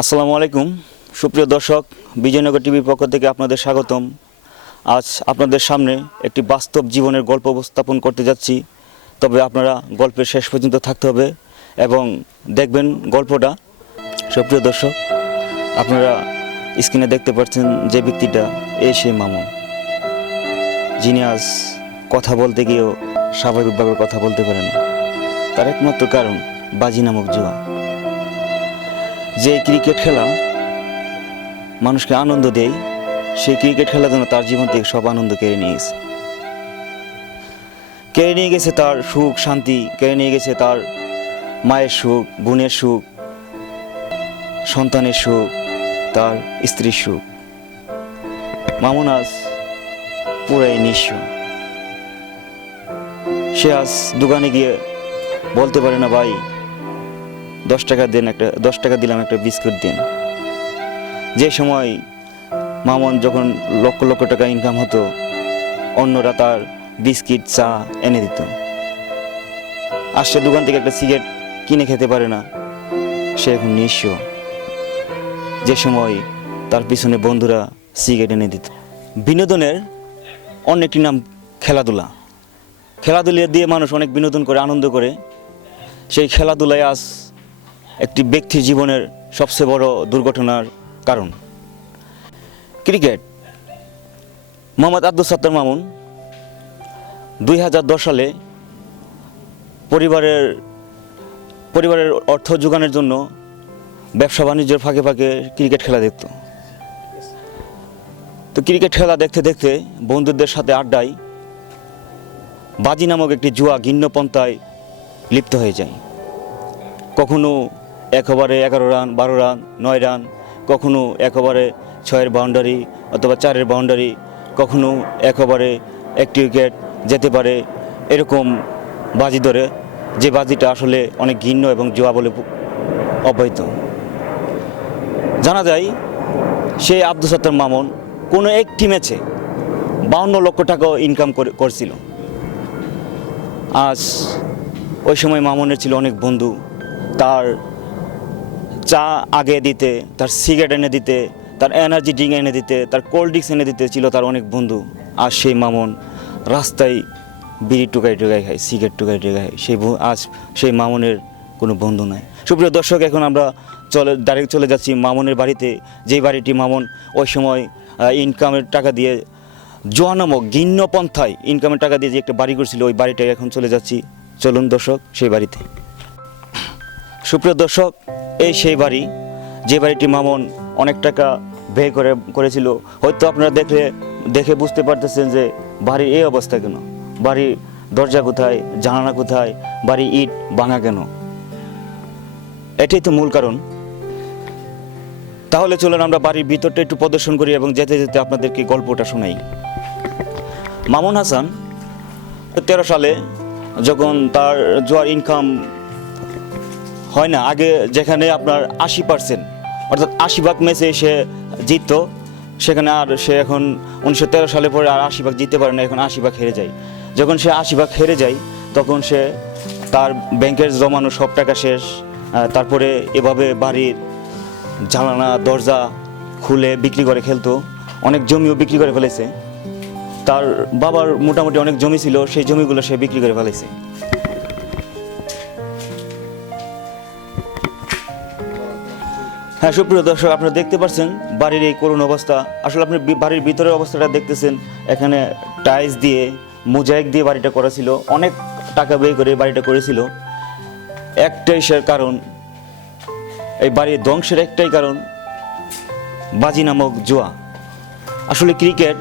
আসসালামু আলাইকুম। সুপ্রিয় দর্শক, বিজয়নগর টিভির পক্ষ থেকে আপনাদের স্বাগতম। আজ আপনাদের সামনে একটি বাস্তব জীবনের গল্প উপস্থাপন করতে যাচ্ছি। তবে আপনারা গল্পের শেষ পর্যন্ত থাকতে হবে এবং দেখবেন গল্পটা। সুপ্রিয় দর্শক, আপনারা স্ক্রিনে দেখতে পাচ্ছেন যে ব্যক্তিটা, এ সেই মামুন যিনি আজ কথা বলতে গিয়েও স্বাভাবিকভাবে কথা বলতে পারেন। তার একমাত্র কারণ বাজি নামক জুয়া। যে ক্রিকেট খেলা মানুষকে আনন্দ দেয় সেই ক্রিকেট খেলা যেন তার জীবন থেকে সব আনন্দ কেড়ে নিয়ে গেছে। কেড়ে নিয়ে গেছে তার সুখ, শান্তি, কেড়ে নিয়ে গেছে তার মায়ের সুখ, বোনের সুখ, সন্তানের সুখ, তার স্ত্রীর সুখ। মামুন আজ পুরাই নিঃস্ব। সে আজ দোকানে গিয়ে বলতে পারে না, ভাই দশ টাকা দেন একটা, দশ টাকা দিলাম একটা বিস্কুট দিন। যে সময় মামন যখন লক্ষ লক্ষ টাকা ইনকাম হতো, অন্যরা তার বিস্কিট, চা এনে দিত। আর সে দোকান থেকে একটা সিগারেট কিনে খেতে পারে না। সে এখন নিঃস্ব। যে সময় তার পিছনে বন্ধুরা সিগারেট এনে দিত। বিনোদনের অন্য একটি নাম খেলাধুলা। খেলাধুলা দিয়ে মানুষ অনেক বিনোদন করে, আনন্দ করে। সেই খেলাধুলায় আজ একটি ব্যক্তির জীবনের সবচেয়ে বড় দুর্ঘটনার কারণ। ক্রিকেট। মোহাম্মদ আব্দুল সত্তার মামুন দুই হাজার দশ সালে পরিবারের পরিবারের অর্থ যোগানের জন্য ব্যবসা বাণিজ্যের ফাঁকে ফাঁকে ক্রিকেট খেলা দেখত। তো ক্রিকেট খেলা দেখতে দেখতে বন্ধুদের সাথে আড্ডায় বাজি নামক একটি জুয়া ঘিন্নপন্থায় লিপ্ত হয়ে যায়। কখনো এক ওভারে এগারো রান, বারো রান, নয় রান, কখনো এক ওভারে ছয়ের বাউন্ডারি অথবা চারের বাউন্ডারি কখনো এক ওভারে একটি উইকেট যেতে পারে এরকম বাজি ধরে। যে বাজিটা আসলে অনেক ঘিন্ন এবং জোয়া বলে অব্যাহত। জানা যায় সেই আব্দুল সত্তার মামুন কোনো একটি ম্যাচে বাউন্ন লক্ষ টাকা ইনকাম করে- করছিল। আজ ওই সময় মামুনের ছিল অনেক বন্ধু, তার চা আগে দিতে, তার সিগারেট এনে দিতে, তার এনার্জি ড্রিঙ্ক এনে দিতে, তার কোল্ড ড্রিঙ্কস এনে দিতে ছিল তার অনেক বন্ধু। আর সেই মামুন রাস্তায় বিড়ি টুকাই টুকাই খায় সিগারেট টুকাই টুকাই খায়। সেই আজ সেই মামুনের কোনো বন্ধু নাই। সুপ্রিয় দর্শক, এখন আমরা চলে ডাইরেক্ট চলে যাচ্ছি মামুনের বাড়িতে। যেই বাড়িটি মামুন ওই সময় ইনকামের টাকা দিয়ে, জোয়া নামক ইনকামের টাকা দিয়ে যে একটা বাড়ি করছিল, ওই বাড়িটায় এখন চলে যাচ্ছি। চলুন দর্শক, সেই বাড়িতে। সুপ্রিয় দর্শক, এই সেই বাড়ি, যে বাড়িটি মামন অনেক টাকা ব্যয় করে, করেছিল, হয়তো আপনারা দেখলে, দেখে বুঝতে পারতেছেন যে বাড়ির এই অবস্থা কেন? বাড়ির দরজা কোথায় জানানা কোথায় বাড়ি ইট ভাঙা কেন? এটাই তো মূল কারণ। তাহলে চলুন আমরা বাড়ির ভিতরটা একটু প্রদর্শন করি এবং যেতে যেতে আপনাদেরকে গল্পটা শোনাই। মামুন হাসান তেরো সালে যখন তার জোয়ার ইনকাম হয় না, আগে যেখানে আপনার আশি পার্সেন্ট অর্থাৎ আশি ভাগ ম্যাচে সে জিতত, সেখানে আর সে এখন উনিশশো তেরো সালে পরে আর আশি ভাগ জিততে পারে না, এখন আশি ভাগ হেরে যায়। যখন সে আশি ভাগ হেরে যায়, তখন সে তার ব্যাংকের জমানো সব টাকা শেষ তারপরে এভাবে বাড়ির জানালা, দরজা খুলে বিক্রি করে খেলতো, অনেক জমিও বিক্রি করে ফেলেছে। তার বাবার মোটামুটি অনেক জমি ছিল, সেই জমিগুলো সে বিক্রি করে ফেলেছে। হ্যাঁ সুপ্রিয় দর্শক, আপনারা দেখতে পাচ্ছেন বাড়ির এই করুণ অবস্থা। আসলে আপনি বাড়ির ভিতরের অবস্থাটা দেখতেছেন। এখানে টাইলস দিয়ে, মোজাইক দিয়ে বাড়িটা করা ছিল। অনেক টাকা ব্যয় করে বাড়িটা করেছিল। একটাই সে কারণ, এই বাড়ির ধ্বংসের একটাই কারণ, বাজি নামক জুয়া। আসলে ক্রিকেট,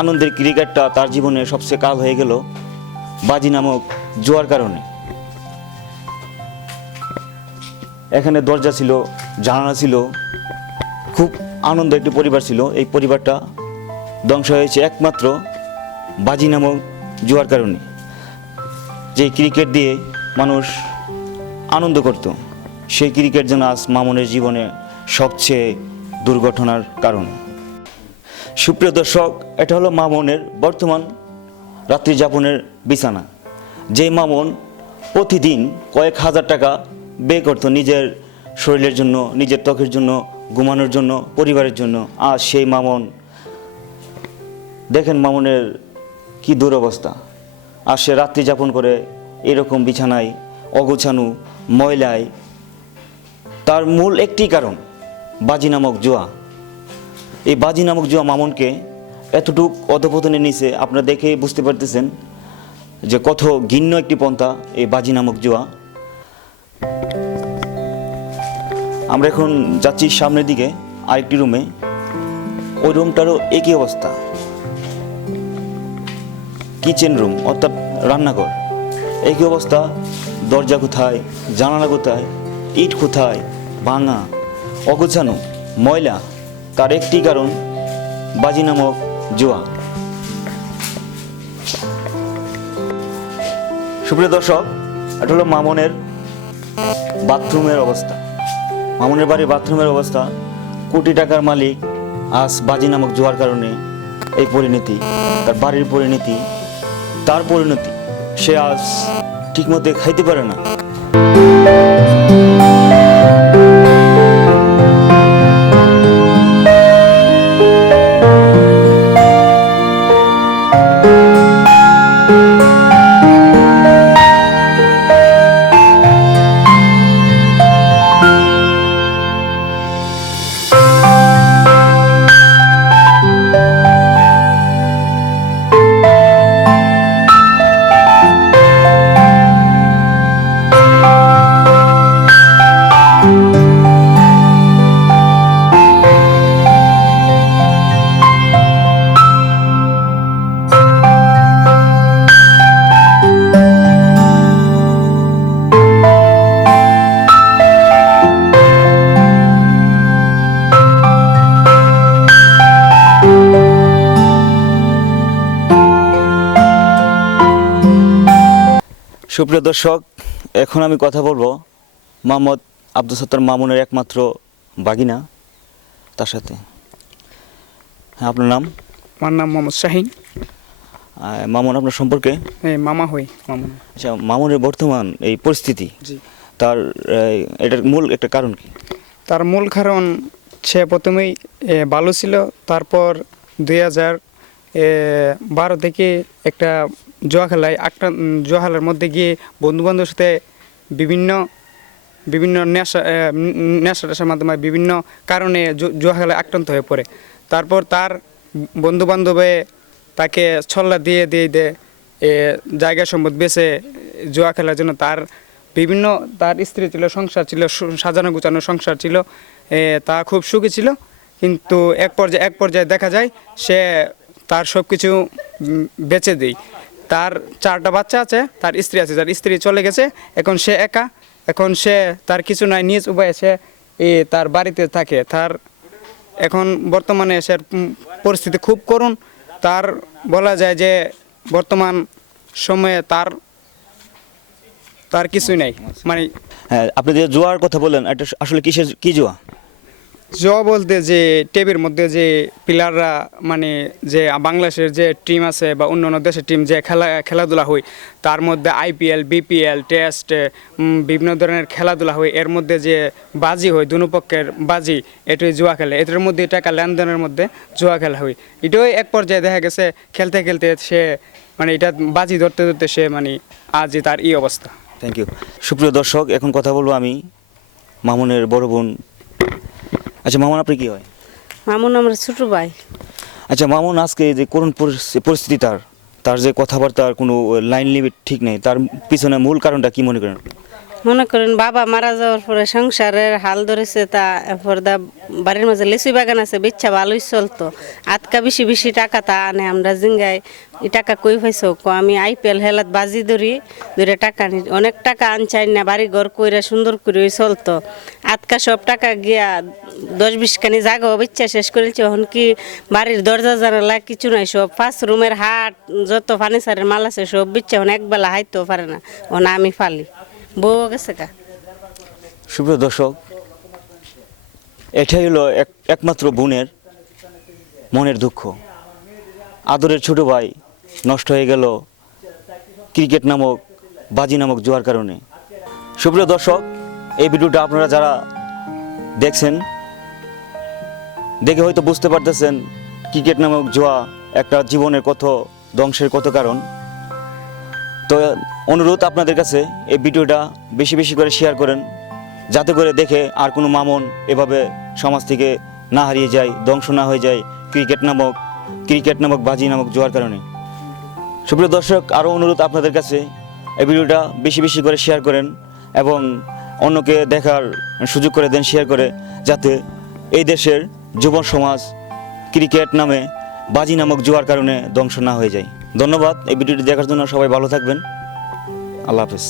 আনন্দের ক্রিকেটটা তার জীবনে সবচেয়ে কাল হয়ে গেল বাজি নামক জুয়ার কারণে। এখানে দরজা ছিল জানালা ছিল। খুব আনন্দ একটি পরিবার ছিল। এই পরিবারটা ধ্বংস হয়েছে একমাত্র বাজি নামক জুয়ার কারণে। যে ক্রিকেট দিয়ে মানুষ আনন্দ করত, সেই ক্রিকেট যেন আজ মামুনের জীবনে সবচেয়ে দুর্ঘটনার কারণ। সুপ্রিয় দর্শক, এটা হলো মামুনের বর্তমান রাত্রি যাপনের বিছানা। যে মামুন প্রতিদিন কয়েক হাজার টাকা ব্যয় করতো নিজের শরীরের জন্য, নিজের ত্বকের জন্য, ঘুমানোর জন্য, পরিবারের জন্য। আজ সেই মামন, দেখেন মামনের কি দুরবস্থা। আর সে রাত্রি যাপন করে এরকম বিছানায়, অগোছানো, ময়লায়। তার মূল একটি কারণ, বাজি নামক জুয়া। এই বাজি নামক জুয়া মামনকে এতটুক অধপতনে নিচে আপনারা দেখে বুঝতে পারতেছেন যে কত ঘিন্ন একটি পন্থা এই বাজি নামক জুয়া। আমরা এখন যাচ্ছি সামনের দিকে, আরেকটি রুমে ওই রুমটারও একই অবস্থা। কিচেন রুম অর্থাৎ রান্নাঘর। একই অবস্থা। দরজা কোথায়? জানালা কোথায়? ইট কোথায়? ভাঙা। অগোছানো। ময়লা। তার একটি কারণ, বাজি নামক জোয়া। সুপ্রিয় দর্শক, এটা হলো মামনের বাথরুমের অবস্থা। মামুনের বাড়ির বাথরুমের অবস্থা, কোটি টাকার মালিক আজ বাজি নামক জোয়ার কারণে এই পরিণতি, তার বাড়ির পরিণতি, তার পরিণতি সে আজ ঠিকমতো খাইতে পারে না। সুপ্রিয় দর্শক এখন আমি কথা বলব মোহাম্মদ আব্দুল সত্তার মামুনের একমাত্র বাগিনা তার সাথে। হ্যাঁ আপনার নাম? আমার নাম মোহাম্মদ শাহিন। মামুন আপনার সম্পর্কে? মামা হই মামুন। আচ্ছা মামুনের বর্তমান এই পরিস্থিতি তার এটার মূল একটা কারণ কি? তার মূল কারণ সে প্রথমেই ভালো ছিল তারপর দুই হাজার বারো থেকে একটা জুয়া খেলায় আক্রান উম, জুয়া খেলার মধ্যে গিয়ে বন্ধু বান্ধবের সাথে বিভিন্ন বিভিন্ন নেশা নেশা টেশার মাধ্যমে বিভিন্ন কারণে জুয়া খেলায় আক্রান্ত হয়ে পড়ে। তারপর তার বন্ধু বান্ধবে তাকে ছল্লা দিয়ে দিয়ে দিয়ে জায়গা সম্পদ বেছে জুয়া খেলার জন্য তার বিভিন্ন তার স্ত্রী ছিল সংসার ছিল সাজানো গুছানো সংসার ছিল তা খুব সুখী ছিল। কিন্তু এক পর্যায়ে এক পর্যায়ে দেখা যায় সে তার সব কিছু বেচে দেয়। তার চারটা বাচ্চা আছে, তার স্ত্রী আছে তার স্ত্রী চলে গেছে, এখন সে একা, এখন সে তার কিছু নাই, নিজ উপায়ে সে তার বাড়িতে থাকে। তার এখন বর্তমানে সে পরিস্থিতি খুব করুণ। তার বলা যায় যে বর্তমান সময়ে তার তার কিছুই নাই। মানে হ্যাঁ আপনি যে জোয়ার কথা বললেন, এটা আসলে কিসের, কি জোয়া? জ বলতে যে টেবির মধ্যে যে প্লেয়াররা মানে যে বাংলাদেশের যে টিম আছে বা অন্য অন্য দেশের টিম যে খেলা, খেলাধুলা হয়, তার মধ্যে আইপিএল বিপিএল টেস্ট বিভিন্ন ধরনের খেলাধুলা হয়, এর মধ্যে যে বাজি হয় দুনো পক্ষের বাজি, এটাই জুয়া খেলে। এটার মধ্যে টাকা লেনদেনের মধ্যে জুয়া খেলা হয়। এটাই এক পর্যায়ে দেখা গেছে, খেলতে খেলতে সে মানে এটা বাজি ধরতে ধরতে সে মানে আজই তার এই অবস্থা। থ্যাংক ইউ সুপ্রিয় দর্শক, এখন কথা বলব আমি মামুনের বড় বোন আচ্ছা মামুন আপনি কি হয়? মামুন আমার ছোট ভাই। আচ্ছা মামুন আজকে যে করুণ পরিস্থিতি তার তার যে কথাবার্তার কোনো লাইন লিমিট ঠিক নেই তার পিছনে মূল কারণটা কি মনে করেন? মনে করেন বাবা মারা যাওয়ার পরে সংসারের হাল ধরেছে তা এরপর দা বাড়ির মাঝে লিচু বাগান আছে বিচ্ছা ভালোই চলতো। আটকা বেশি বেশি টাকা তা আনে আমরা জিঙ্গাই টাকা কই পাইছো? ক, আমি আইপিএল হেলাত বাজি ধরি ধরে টাকা নি, অনেক টাকা আনচাই না বাড়ি ঘর কইরা সুন্দর করে চলতো। আটকা সব টাকা গিয়া দশ বিশ খানি জাগো, বিচ্ছা শেষ করেছে এখন কি বাড়ির দরজা, জানালা কিছু নাই, সব পাঁচ রুমের হাট, যত ফার্নিচারের মাল আছে সব বিচ্ছা, এখন একবেলা হাইতেও পারে না ওনা আমি ফালি। বউ গেছে কা? সুপ্রিয় দর্শক, এটাই হলো এক, একমাত্র বোনের মনের দুঃখ। আদরের ছোট ভাই নষ্ট হয়ে গেল ক্রিকেট নামক, বাজি নামক জোয়ার কারণে। সুপ্রিয় দর্শক, এই ভিডিওটা আপনারা যারা দেখছেন, দেখে হয়তো বুঝতে পারতেছেন, ক্রিকেট নামক জোয়া একটা জীবনের কত ধ্বংসের কত কারণ। তো অনুরোধ আপনাদের কাছে, এই ভিডিওটা বেশি বেশি করে শেয়ার করেন, যাতে করে দেখে আর কোনো মামন এভাবে সমাজ থেকে না হারিয়ে যায়, ধ্বংস না হয়ে যায় ক্রিকেট নামক ক্রিকেট নামক, বাজি নামক জোয়ার কারণে। সুপ্রিয় দর্শক, আরও অনুরোধ আপনাদের কাছে এই ভিডিওটা বেশি বেশি করে শেয়ার করেন এবং অন্যকে দেখার সুযোগ করে দেন শেয়ার করে, যাতে এই দেশের যুব সমাজ ক্রিকেট নামে বাজি নামক জুয়ার কারণে ধ্বংস না হয়ে যায়। ধন্যবাদ এই ভিডিওটি দেখার জন্য, সবাই ভালো থাকবেন। আল্লাহ হাফেজ।